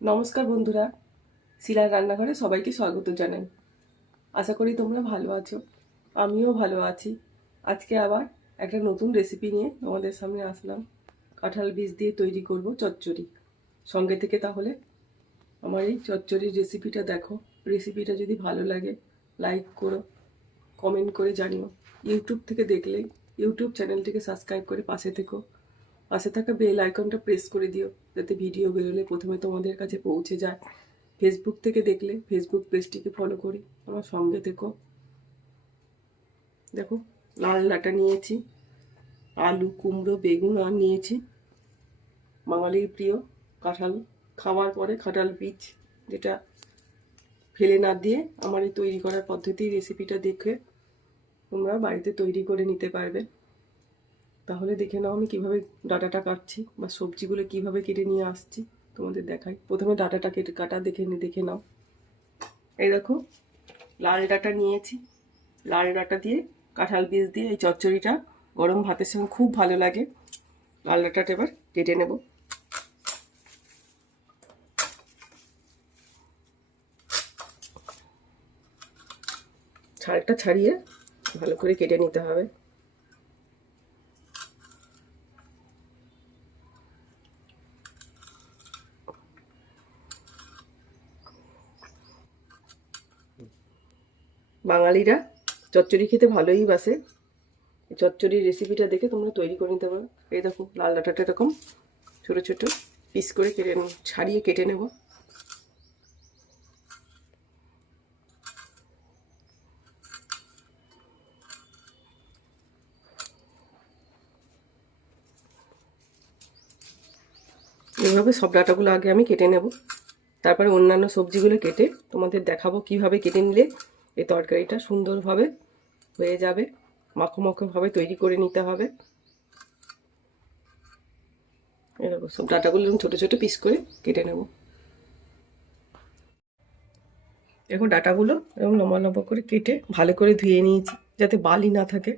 নমস্কার বন্ধুরা। শিলার রান্নাঘরে সবাইকে স্বাগত জানাই। আশা করি তোমরা ভালো আছো। আমিও ভালো আছি। আজকে আবার একটা নতুন রেসিপি নিয়ে তোমাদের সামনে আসলাম। কাঁঠাল বীজ দিয়ে তৈরি করব চচ্চড়ি। সঙ্গে থেকে তাহলে আমার এই চচ্চড়ির রেসিপিটা দেখো। রেসিপিটা যদি ভালো লাগে লাইক করো কমেন্ট করে জানিও। ইউটিউব থেকে দেখলে ইউটিউব চ্যানেলটিকে সাবস্ক্রাইব করে পাশে থেকো। পাশে থাকা বেল আইকনটা প্রেস করে দিও, যাতে ভিডিও বেরোলে প্রথমে তোমাদের কাছে পৌঁছে যায়। ফেসবুক থেকে দেখলে ফেসবুক পেজটিকে ফলো করি। আমার সঙ্গে থেকো। দেখো, লাল ডাঁটা নিয়েছি, আলু, কুমড়ো, বেগুন আর নিয়েছি। বাঙালির প্রিয় কাঁঠাল। খাওয়ার পরে কাঁঠাল বীজ, যেটা ফেলে না দিয়ে আমার এই তৈরি করার পদ্ধতি রেসিপিটা দেখে তোমরা বাড়িতে তৈরি করে নিতে পারবে। তাহলে দেখে নাও আমি কীভাবে ডাটাটা কাটছি বা সবজিগুলো কীভাবে কেটে নিয়ে আসছি, তোমাদের দেখাই। প্রথমে ডাটাটা কেটে কাটা, দেখে দেখে নাও। এই দেখো, লাল ডাটা নিয়েছি। লাল ডাটা দিয়ে কাঁঠাল বীজ দিয়ে এই চচ্চড়িটা গরম ভাতের সঙ্গে খুব ভালো লাগে। লাল ডাটাটা এবার কেটে নেব। ছাড়টা ছাড়িয়ে ভালো করে কেটে নিতে হবে। বাঙালিরা চচ্চড়ি খেতে ভালোই বাসে। চচ্চড়ির রেসিপিটা দেখে তোমরা তৈরি করে নিতে পারো। এই দেখো, লাল ডাঁটাটা এরকম, ছোটো ছোটো পিস করে কেটে নেব, ছাড়িয়ে কেটে নেব। এইভাবে সব ডাটাগুলো আগে আমি কেটে নেব। তারপরে অন্যান্য সবজিগুলো কেটে তোমাদের দেখাবো কীভাবে কেটে নিলে এই তরকারিটা সুন্দরভাবে হয়ে যাবে। মাখো মাখোভাবে তৈরি করে নিতে হবে। এরকম সব ডাটাগুলো এরকম ছোটো ছোটো পিস করে কেটে নেব। এরকম ডাটাগুলো এরকম লম্বা লম্বা করে কেটে ভালো করে ধুয়ে নিয়েছি, যাতে বালি না থাকে।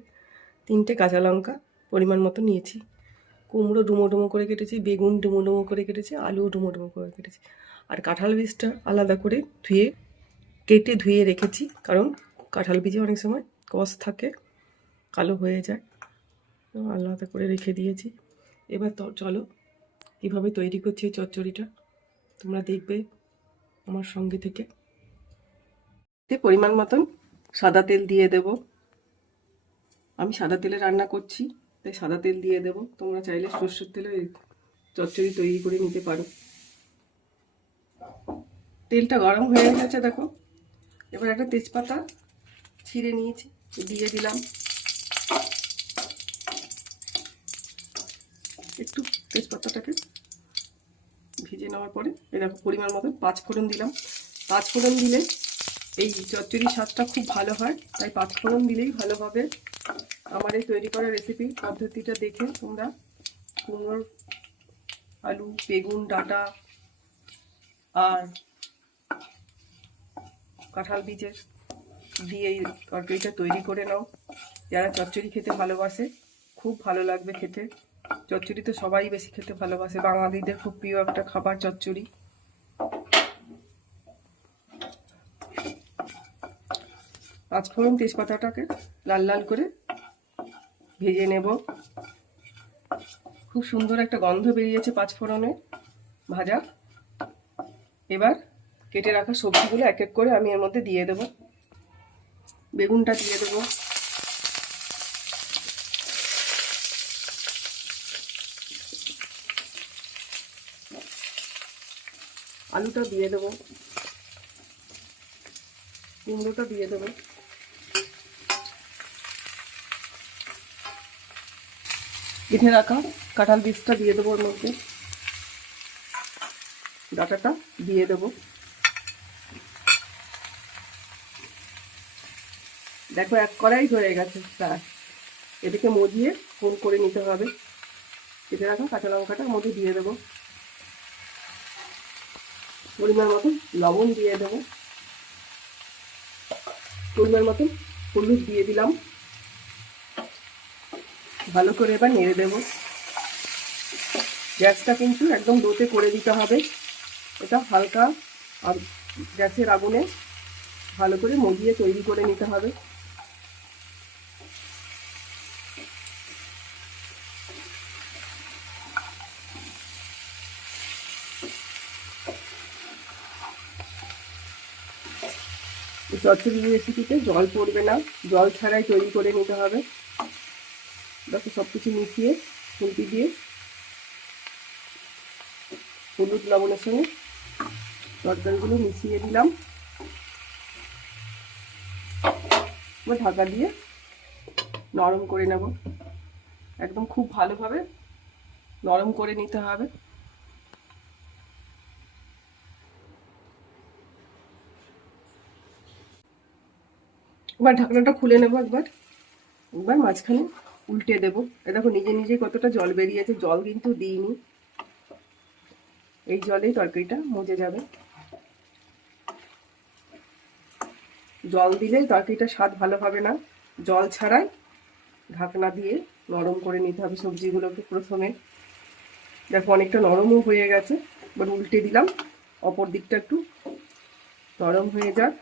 তিনটে কাঁচা লঙ্কা পরিমাণ মতো নিয়েছি। কুমড়ো ডুমো ডুমো করে কেটেছি, বেগুন ডুমো ডুমো করে কেটেছি আলুও ডুমো ডুমো করে কেটেছি। আর কাঁঠাল বীজটা আলাদা করে ধুয়ে কেটে ধুয়ে রেখেছি, কারণ কাঁঠাল বীজে অনেক সময় কষ থাকে, কালো হয়ে যায়। আলাদা করে রেখে দিয়েছি। এবার তো চলো, কীভাবে তৈরি করছি এই চচ্চড়িটা, তোমরা দেখবে আমার সঙ্গে থেকে। পরিমাণ মতন সাদা তেল দিয়ে দেব। আমি সাদা তেলে রান্না করছি, তাই সাদা তেল দিয়ে দেব। তোমরা চাইলে সর্ষের তেলে চচ্চড়ি তৈরি করে নিতে পারো। তেলটা গরম হয়ে গেছে, দেখো। এবার একটা তেজপাতা ছিঁড়ে নিয়েছি, দিয়ে দিলাম। একটু তেজপাতাটাকে ভেজে নেওয়ার পরে দেখো পরিমাণ মতো পাঁচ ফোড়ন দিলাম। পাঁচ ফোড়ন দিলে এই চচ্চড়ি স্বাদটা খুব ভালো হয়, তাই পাঁচ ফোড়ন দিলেই ভালো হবে আমার এই তৈরি করা রেসিপি পদ্ধতিটা দেখে তোমরা কুমড়োর আলু, বেগুন, ডাটা আর কাঁঠাল বীজের দিয়ে এই তরকারিটা তৈরি করে নাও। যারা চচ্চড়ি খেতে ভালোবাসে, খুব ভালো লাগবে খেতে। চচ্চড়ি তো সবাই বেশি খেতে ভালোবাসে। বাঙালিদের খুব প্রিয় একটা খাবার চচ্চড়ি। পাঁচফোড়ন তেজপাতাটাকে লাল লাল করে ভেজে নেব। খুব সুন্দর একটা গন্ধ বেরিয়েছে পাঁচফোড়নে ভাজা। এবার কেটে রাখা সবজিগুলো এক এক করে আমি এর মধ্যে দিয়ে দেব। বেগুনটা দিয়ে দেব। আলুটা দিয়ে দেব। কুমড়োটা দিয়ে দেবো। কেটে রাখা কাঁঠাল বীজটা দিয়ে দেবো ওর মধ্যে। ডাটাটা দিয়ে দেবো। দেখো, এক কড়াই হয়ে গেছে প্রায়। এদিকে মজিয়ে ফোন করে নিতে হবে। কেটে রাখা কাঁচা লঙ্কাটা মধ্যে দিয়ে দেবো। পরিমাণ মতন লবণ দিয়ে দেবো। পরিমাণ মতন হলুদ দিয়ে দিলাম। ভালো করে এবার নেড়ে দেবো। গ্যাসটা কিন্তু একদম লোতে করে দিতে হবে। এটা হালকা আর গ্যাসের আগুনে ভালো করে মজিয়ে তৈরি করে নিতে হবে। চচ্চড়ি রেসিপিতে জল পড়বে না, জল ছাড়াই তৈরি করে নিতে হবে। দেখো সব কিছু মিশিয়ে, খুন্তি দিয়ে, হলুদ লবণের সঙ্গে তরকারিগুলো মিশিয়ে দিলাম। ঢাকা দিয়ে নরম করে নেব। একদম খুব ভালোভাবে নরম করে নিতে হবে। এবার ঢাকনাটা খুলে নেব একবার। এবার মাঝখানে উল্টে দেবো। এ দেখো নিজে নিজে কতটা জল বেরিয়েছে, জল কিন্তু দিইনি। এই জলেই তরকারিটা মজে যাবে। জল দিলে তরকারিটা স্বাদ ভালো হবে না। জল ছাড়াই ঢাকনা দিয়ে নরম করে নিতে হবে সবজিগুলোকে প্রথমে। দেখো অনেকটা নরমও হয়ে গেছে, এবার উল্টে দিলাম। অপর দিকটা একটু নরম হয়ে যাক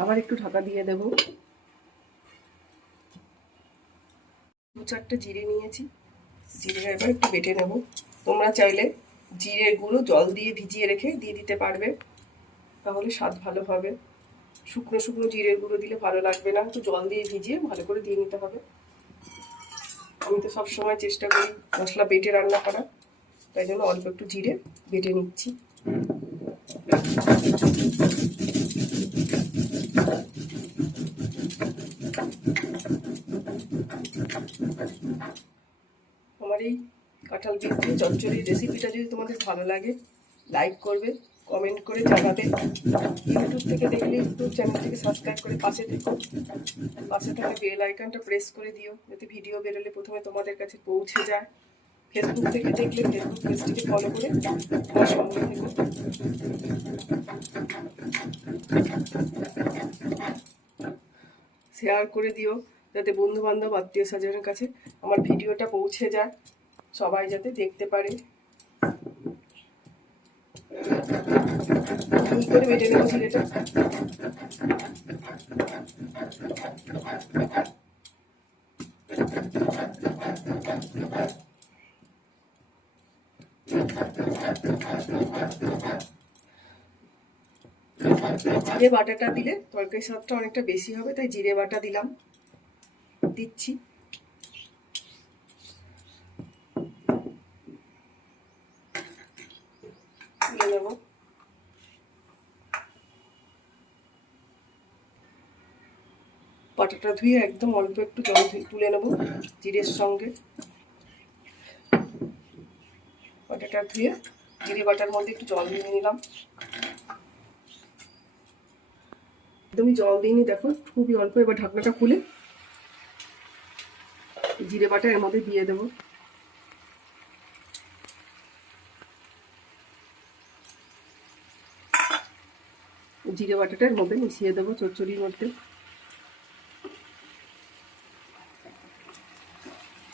আবার একটু ঢাকা দিয়ে দেব। দু চারটে জিরে নিয়েছি। জিরে এবার একটু বেটে নেব। তোমরা চাইলে জিরের গুঁড়ো জল দিয়ে ভিজিয়ে রেখে দিয়ে দিতে পারবে। তাহলে স্বাদ ভালো হবে। শুকনো শুকনো জিরের গুঁড়ো দিলে ভালো লাগবে না। তো জল দিয়ে ভিজিয়ে ভালো করে দিয়ে নিতে হবে। আমি তো সব সময় চেষ্টা করি মশলা বেটে রান্না করা তাই জন্য অল্প একটু জিরে বেটে নিচ্ছি। কাঁঠাল বিক্রি চচ্চড়ির রেসিপিটা যদি তোমাদের ভালো লাগে লাইক করবে কমেন্ট করে জানাবে। ইউটিউব থেকে দেখলে ইউটিউব চ্যানেলটিকে সাবস্ক্রাইব করে পাশে দেখো পাশে থাকা বেল আইকনটা প্রেস করে দিও, যাতে ভিডিও বেরোলে প্রথমে তোমাদের কাছে পৌঁছে যায়। ফেসবুক থেকে দেখলে ফেসবুক পেজটিকে ফলো করে সঙ্গে শেয়ার করে দিও, যাতে বন্ধু বান্ধব আত্মীয় স্বজনের কাছে আমার ভিডিওটা পৌঁছে যায়। সবাই যাতে দেখতে পারে। জিরে বাটাটা দিলে তরকারি স্বাদটা অনেকটা বেশি হবে, তাই জিরে বাটা দিলাম। দিচ্ছি তুলে নেব বাটাটা ধুয়ে একদম অল্প একটু জল তুলে নেব জিরের সঙ্গে। বাটাটা ধুয়ে জিরে বাটার মধ্যে একটু জল দিয়ে নিলাম। একদমই জল দিইনি, দেখো খুবই অল্প, এবার ঢাকনাটা খুলে জিরে বাটা এর মধ্যে দিয়ে দেবো। জিরে বাটাটা এর মধ্যে মিশিয়ে দেবো চচ্চড়ির মধ্যে।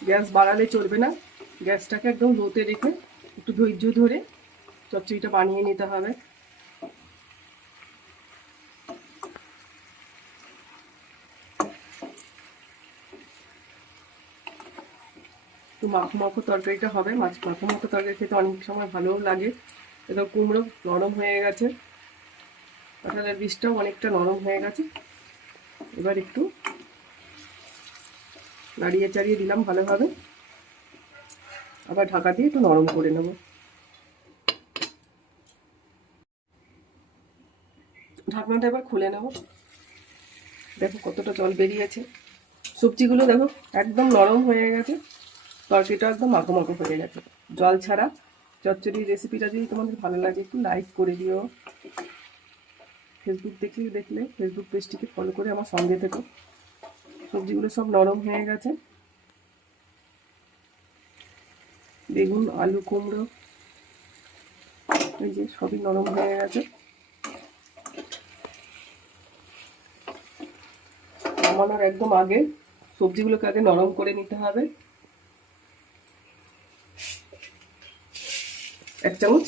গ্যাস বাড়ালে চলবে না। গ্যাসটাকে একদম লোতে রেখে একটু ধৈর্য ধরে চচ্চড়িটা বানিয়ে নিতে হবে। একটু মাখো মাখো তরকারিটা হবে। মাছ মাখো মাখো তরকারি খেতে অনেক সময় ভালোও লাগে। এটা কুমড়ো নরম হয়ে গেছে। কাঁঠালের বীজটাও অনেকটা নরম হয়ে গেছে। এবার একটু নাড়িয়ে চাড়িয়ে দিলাম ভালোভাবে। আবার ঢাকা দিয়ে একটু নরম করে নেব। ঢাকনাটা এবার খুলে নেব। দেখো কতটা জল বেরিয়েছে। সবজিগুলো দেখো একদম নরম হয়ে গেছে। তরকারিটা একদম মাখো মাখো হয়ে গেছে। জল ছাড়া চচ্চড়ির রেসিপিটা যদি তোমাদের ভালো লাগে একটু লাইক করে দিও। ফেসবুক দেখলে দেখলে ফেসবুক পেজটিকে ফলো করে আমার সঙ্গে থেকো। সবজিগুলো সব নরম হয়ে গেছে। বেগুন, আলু, কুমড়ো, এই যে সবই নরম হয়ে গেছে। নামানোর একদম আগে সবজিগুলোকে আগে নরম করে নিতে হবে। এক চামচ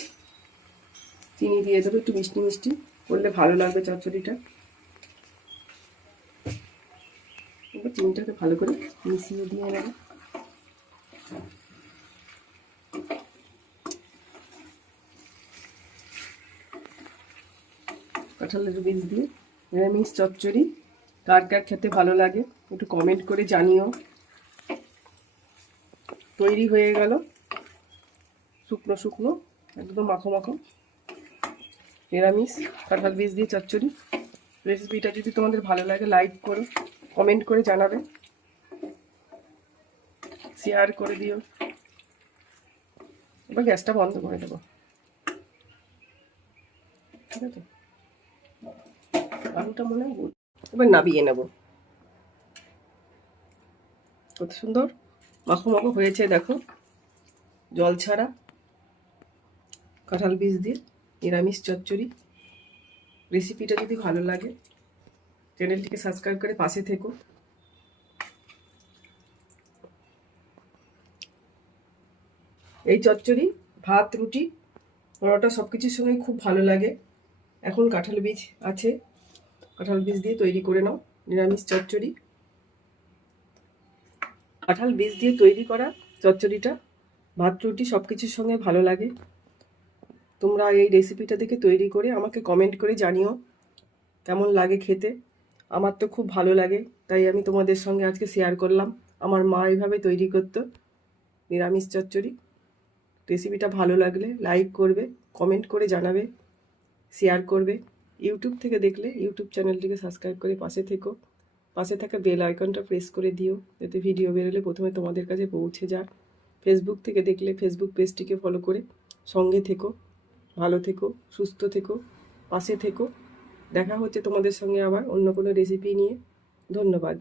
চিনি দিয়ে দেবো, একটু মিষ্টি মিষ্টি করলে ভালো লাগবে চচ্চড়িটা এবার চিনিটাকে ভালো করে মিশিয়ে দিয়ে নেব। কাঁঠালের বীজ দিয়ে নিরামিষ চচ্চড়ি। কার কার খেতে ভালো লাগে একটু কমেন্ট করে জানিও। তৈরি হয়ে গেল। শুকনো শুকনো, একদম মাখো মাখো। নিরামিষ কাঁঠাল বীজ দিয়ে চচ্চড়ি। রেসিপিটা যদি তোমাদের ভালো লাগে লাইক করো। কমেন্ট করে জানাবে শেয়ার করে দিও। এবার গ্যাসটা বন্ধ করে দেবো। ঠিক আছে? আলুটা মনে হয় এবার নাবিয়ে নেব। কত সুন্দর মাখো মাখো হয়েছে দেখো। জল ছাড়া। কাঁঠাল বীজ দিয়ে নিরামিষ চচ্চড়ি। রেসিপিটা যদি ভালো লাগে। চ্যানেলটিকে সাবস্ক্রাইব করে পাশে থেকো এই চচ্চড়ি, ভাত, রুটি, পরোটা সব কিছুর সঙ্গে খুব ভালো লাগে। এখন কাঁঠাল বীজ আছে। কাঁঠাল বীজ দিয়ে তৈরি করে নাও, নিরামিষ চচ্চড়ি। কাঁঠাল বীজ দিয়ে তৈরি করা চচ্চড়িটা, ভাত, রুটি সব কিছুর সঙ্গে ভালো লাগে। তোমরা এই রেসিপিটা দেখে তৈরি করে আমাকে কমেন্ট করে জানিও, কেমন লাগে খেতে। আমার তো খুব ভালো লাগে, তাই আমি তোমাদের সঙ্গে আজকে শেয়ার করলাম। আমার মা এইভাবে তৈরি করতো, নিরামিষ চচ্চড়ি। রেসিপিটা ভালো লাগলে লাইক করবে কমেন্ট করে জানাবে শেয়ার করবে। ইউটিউব থেকে দেখলে ইউটিউব চ্যানেলটিকে সাবস্ক্রাইব করে পাশে থেকো। পাশে থাকা বেল আইকনটা প্রেস করে দিও, যাতে ভিডিও বেরোলে প্রথমে তোমাদের কাছে পৌঁছে যায় ফেসবুক থেকে দেখলে ফেসবুক পেজটিকে ফলো করে সঙ্গে থেকো। ভালো থেকো, সুস্থ থেকো, পাশে থেকো। দেখা হচ্ছে তোমাদের সঙ্গে আবার অন্য কোনো রেসিপি নিয়ে। ধন্যবাদ।